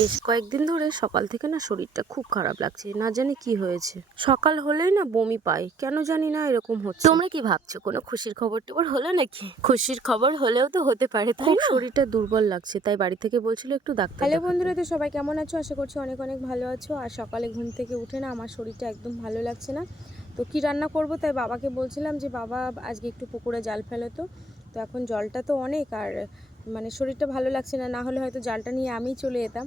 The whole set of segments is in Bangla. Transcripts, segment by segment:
বেশ কয়েকদিন ধরে সকাল থেকে না শরীরটা খুব খারাপ লাগছে না জানি কি হয়েছে। সকাল হলেই না বমি পাই কেন জানি না এরকম হচ্ছে। তোমরা কি ভাবছ কোনো খুশির খবর টবর হলো নাকি? খুশির খবর হলেও তো হতে পারে খুব শরীরটা দুর্বল লাগছে তাই বাড়ি থেকে বলছিল একটু ডাক্তার হ্যালো। বন্ধুরা তো সবাই কেমন আছো? আশা করছি অনেক অনেক ভালো আছো। আর সকালে ঘুম থেকে উঠে না আমার শরীরটা একদম ভালো লাগছে না। তো কি রান্না করব? তাই বাবাকে বলছিলাম যে বাবা আজকে একটু পুকুরে জাল ফেলো তো। তো এখন জলটা তো অনেক আর মানে শরীরটা ভালো লাগছে না না হলে হয়তো জালটা নিয়ে আমিই চলে যেতাম।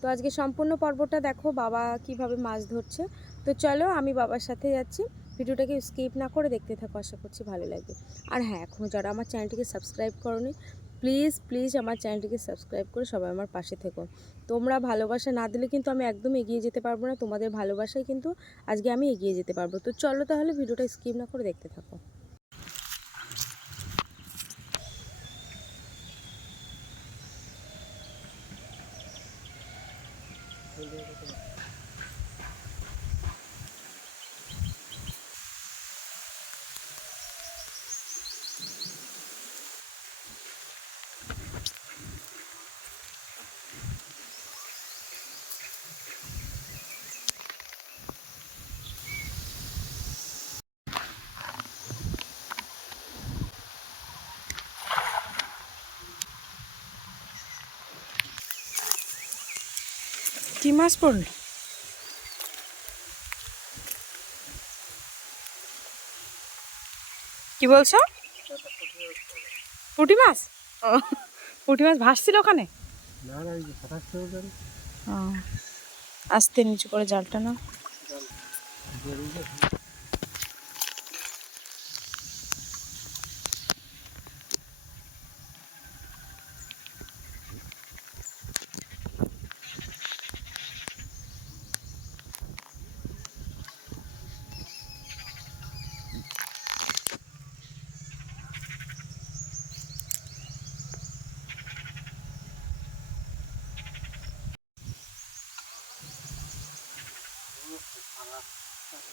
তো আজকে সম্পূর্ণ পর্বটা দেখো, বাবা কীভাবে মাছ ধরছে। তো চলো আমি বাবার সাথে যাচ্ছি। ভিডিওটাকে স্কিপ না করে দেখতে থাকো, আশা করছি ভালো লাগবে। আর হ্যাঁ এখনও যারা আমার চ্যানেলটিকে সাবস্ক্রাইব করনি, প্লিজ প্লিজ আমার চ্যানেলটিকে সাবস্ক্রাইব করে সবাই আমার পাশে থেকো। তোমরা ভালোবাসা না দিলে কিন্তু আমি একদম এগিয়ে যেতে পারব না, তোমাদের ভালোবাসায় কিন্তু আজকে আমি এগিয়ে যেতে পারব। তো চলো তাহলে ভিডিওটা স্কিপ না করে দেখতে থাকো। কি মাছ পড়ল? কি বলছো? পুঁটি মাছ? পুঁটি মাছ ভাসছিল ওখানে? আসতে আস্তে নিচু করে জালটা না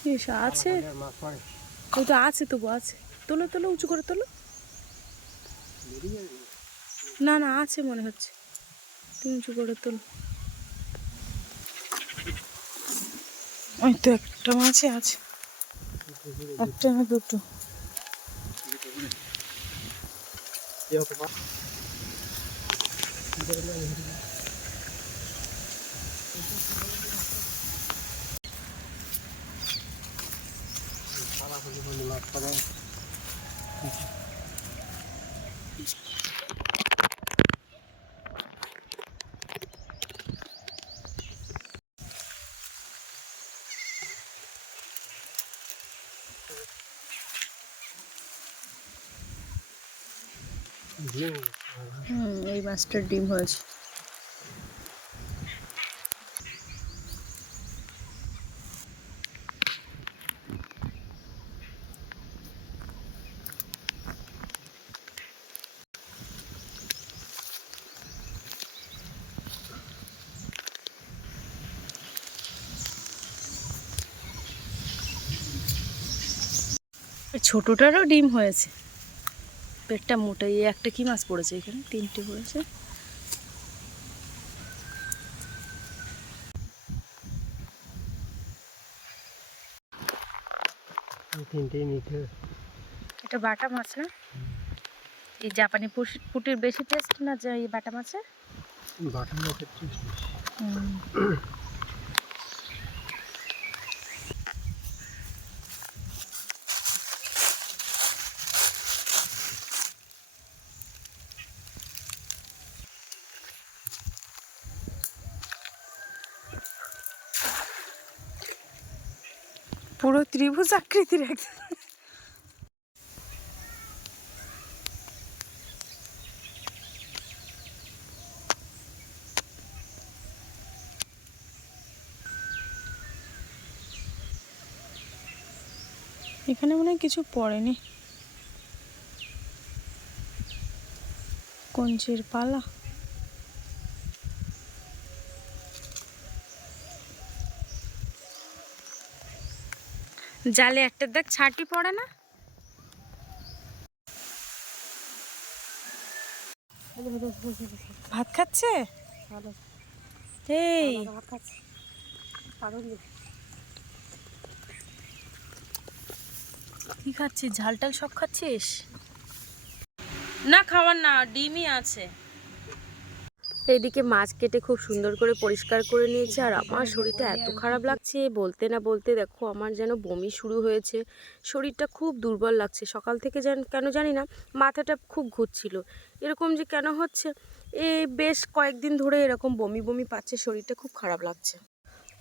ইস, আছে। ওই তো আছে তবু আছে। তোলো তোলো উঁচু করে তোলো। না না আছে মনে হচ্ছে। তুমি উঁচু করে তোলো। ওই তো একটা মাছই আছে। একটা না দুটো। হুম এই মাছটার ডিম হয়েছে। ছোটটারও ডিম হয়েছে। পেটটা মোটা এই একটা কি মাছ পড়েছে এখানে? তিনটে পড়েছে এটা বাটা মাছ না এই জাপানি পুটির বেশি টেস্ট না যে এই বাটা মাছের? বাটার মাছের টেস্ট পুরো ত্রিভুজ আকৃতির একদম এখানে মনে হয় কিছু পড়েনি। কঞ্চের পালা। জালে একটা দেখ, ছাটি পড়ে না? ভাত খাচ্ছে? কি খাচ্ছিস? ঝাল টাল সব খাচ্ছিস? না, খাওয়ার না, ডিমই আছে। এইদিকে মাছ কেটে খুব সুন্দর করে পরিষ্কার করে নিয়েছে আর আমার শরীরটা এত খারাপ লাগছে, বলতে না বলতে দেখো আমার যেন বমি শুরু হয়েছে। শরীরটা খুব দুর্বল লাগছে, সকাল থেকে যেন, কেন জানি না, মাথাটা খুব ঘুরছিল। এরকম যে কেন হচ্ছে? এই বেশ কয়েকদিন ধরে এরকম বমি বমি পাচ্ছে, শরীরটা খুব খারাপ লাগছে।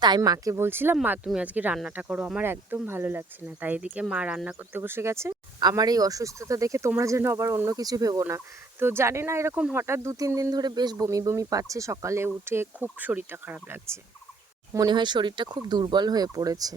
তাই মাকে বলছিলাম, মা, তুমি আজকে রান্নাটা করো। আমার একদম ভালো লাগছে না। তাই এদিকে মা রান্না করতে বসে গেছে। আমার এই অসুস্থতা দেখে তোমরা যেন আবার অন্য কিছু ভেবো না। তো জানি না, এরকম হঠাৎ দু, তিন দিন ধরে বেশ বমি বমি পাচ্ছে। সকালে উঠে খুব শরীরটা খারাপ লাগছে। মনে হয় শরীরটা খুব দুর্বল হয়ে পড়েছে।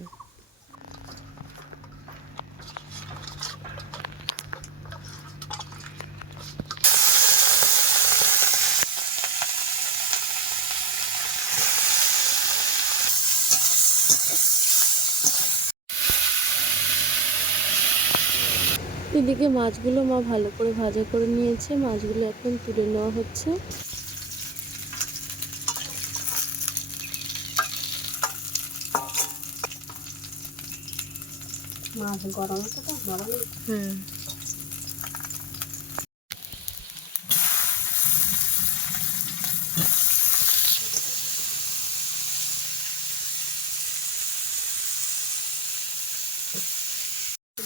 এদিকে মাছগুলো মা ভালো করে ভাজা করে নিয়েছে। মাছগুলো এখন তুলে নেওয়া হচ্ছে। মাছ গরম তো গরম। হুম।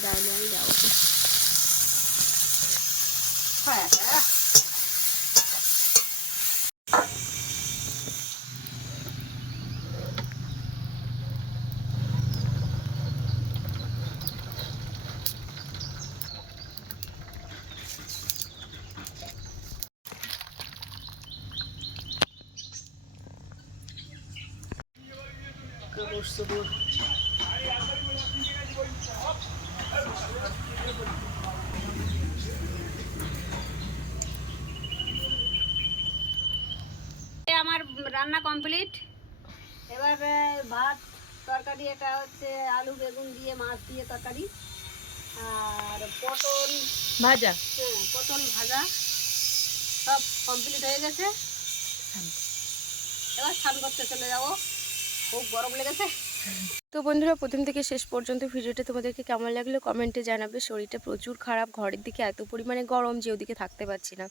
ডাইলে আমি যাব। আমার রান্না কমপ্লিট? এবার ভাত তরকারি এটা হচ্ছে আলু বেগুন দিয়ে মাছ দিয়ে তরকারি। আর পটল। ভাজা? হ্যাঁ পটল ভাজা। সব কমপ্লিট হয়ে গেছে। এবার স্নান করতে চলে যাব। খুব গরম লেগেছে। তো বন্ধুরা প্রথম থেকে শেষ পর্যন্ত ভিডিওটা তোমাদেরকে কেমন লাগল কমেন্টে জানাবে। শরীরটা প্রচুর খারাপ ঘরের দিকে এত পরিমাণে গরম যে ওদিকে থাকতে পারছি না।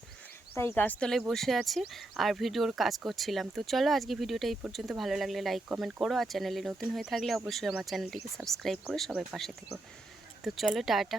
তাই গাছতলায় বসে আছি আর ভিডিওর কাজ করছিলাম। তো চলো আজকে ভিডিওটা এই পর্যন্ত। ভালো লাগলে লাইক কমেন্ট করো আর চ্যানেলে নতুন হয়ে থাকলে অবশ্যই আমার চ্যানেলটিকে সাবস্ক্রাইব করে সবাই পাশে থেকো। তো চলো, টাটা।